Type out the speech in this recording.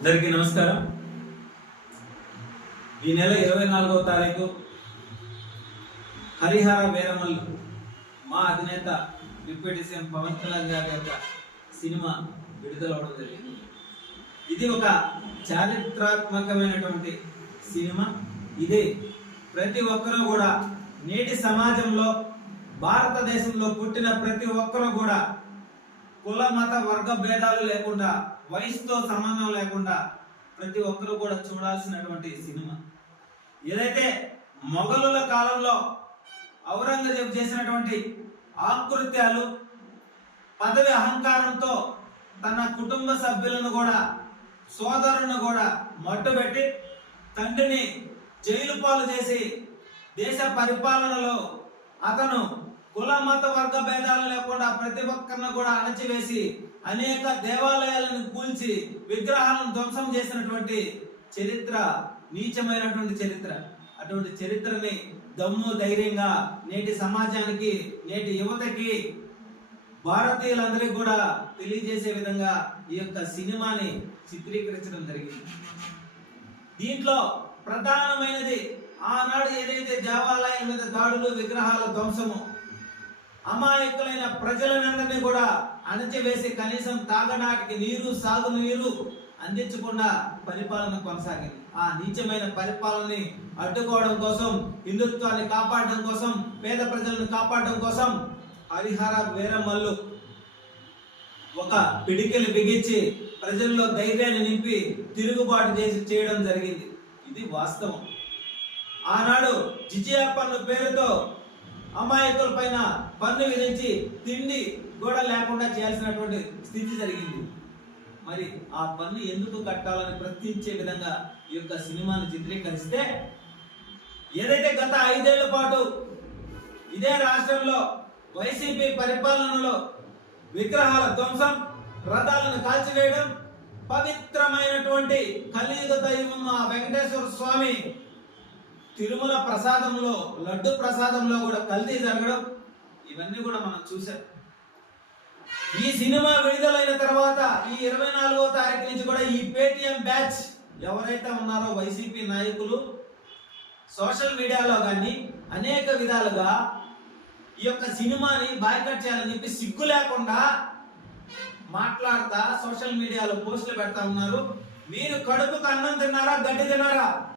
అందరికీ నమస్కారం. ఈ నెల 24వ తారీఖు హరిహర వీరమల్లు మా అధినేత డిప్యూటీ సీఎం పవన్ కళ్యాణ్ గారి యొక్క సినిమా విడుదలవడం జరిగింది. ఇది ఒక చారిత్రాత్మకమైనటువంటి సినిమా. ఇది ప్రతి ఒక్కరూ కూడా నేటి సమాజంలో భారతదేశంలో పుట్టిన ప్రతి ఒక్కరూ కూడా కుల మత వర్గ భేదాలు లేకుండా, వయసుతో సంబంధం లేకుండా ప్రతి ఒక్కరూ కూడా చూడాల్సినటువంటి సినిమా. ఏదైతే మొఘలుల కాలంలో ఔరంగజేబు చేసినటువంటి ఆకృత్యాలు, పదవి అహంకారంతో తన కుటుంబ సభ్యులను కూడా, సోదరులను కూడా మట్టుబెట్టి తండ్రిని జైలు పాలు చేసి దేశ పరిపాలనలో అతను కుల మత వర్గ భేదాలు లేకుండా ప్రతి ఒక్కరిని కూడా అణచివేసి అనేక దేవాలయాలను కూల్చి విగ్రహాలను ధ్వంసం చేసినటువంటి చరిత్ర నీచమైనటువంటి చరిత్ర. అటువంటి చరిత్రని దమ్ము ధైర్యంగా నేటి సమాజానికి, నేటి యువతకి, భారతీయులందరికీ కూడా తెలియజేసే విధంగా ఈ యొక్క సినిమాని చిత్రీకరించడం జరిగింది. దీంట్లో ప్రధానమైనది ఆనాడు ఏదైతే దేవాలయాల మీద దాడులు, విగ్రహాల ధ్వంసము, అమాయకులైన ప్రజలందరినీ కూడా అణచివేసి కనీసం తాగడానికి నీరు, సాగునీరు అందించకుండా పరిపాలన కొనసాగింది. ఆ నీచమైన పరిపాలనని అడ్డుకోవడం కోసం, హిందుత్వాన్ని కాపాడడం కోసం, పేద ప్రజలను కాపాడడం కోసం హరిహర వీరమల్లు ఒక పిడికిలు బిగించి ప్రజల్లో ధైర్యాన్ని నింపి తిరుగుబాటు చేయడం జరిగింది. ఇది వాస్తవం. ఆనాడు జిజియా పన్ను పేరుతో అమాయకుల పైన పన్ను విధించి తిండి కూడా లేకుండా చేయాల్సినటువంటి స్థితి జరిగింది. మరి ఆ పన్ను ఎందుకు కట్టాలని ప్రశ్నించే విధంగా ఈ యొక్క సినిమాను చిత్రీకరిస్తే, ఏదైతే గత 5 ఏళ్ల పాటు ఇదే రాష్ట్రంలో వైసీపీ పరిపాలనలో విగ్రహాల ధ్వంసం, రథాలను కాల్చివేయడం, పవిత్రమైనటువంటి కలియుగ దైవం ఆ వెంకటేశ్వర స్వామి తిరుమల ప్రసాదంలో, లడ్డు ప్రసాదంలో కూడా కల్తీ జరగడం, ఇవన్నీ కూడా మనం చూసాం. ఈ సినిమా విడుదలైన తర్వాత ఈ 24వ తారీఖు నుంచి కూడా ఈ పేటిఎం బ్యాచ్ ఎవరైతే ఉన్నారో వైసీపీ నాయకులు సోషల్ మీడియాలో కానీ అనేక విధాలుగా ఈ యొక్క సినిమాని బాయ్కట్ చేయాలని చెప్పి సిగ్గు లేకుండా మాట్లాడతా సోషల్ మీడియాలో పోస్టులు పెడతా ఉన్నారు. మీరు కడుపుకు అన్నం తిన్నారా, గడ్డి తిన్నారా?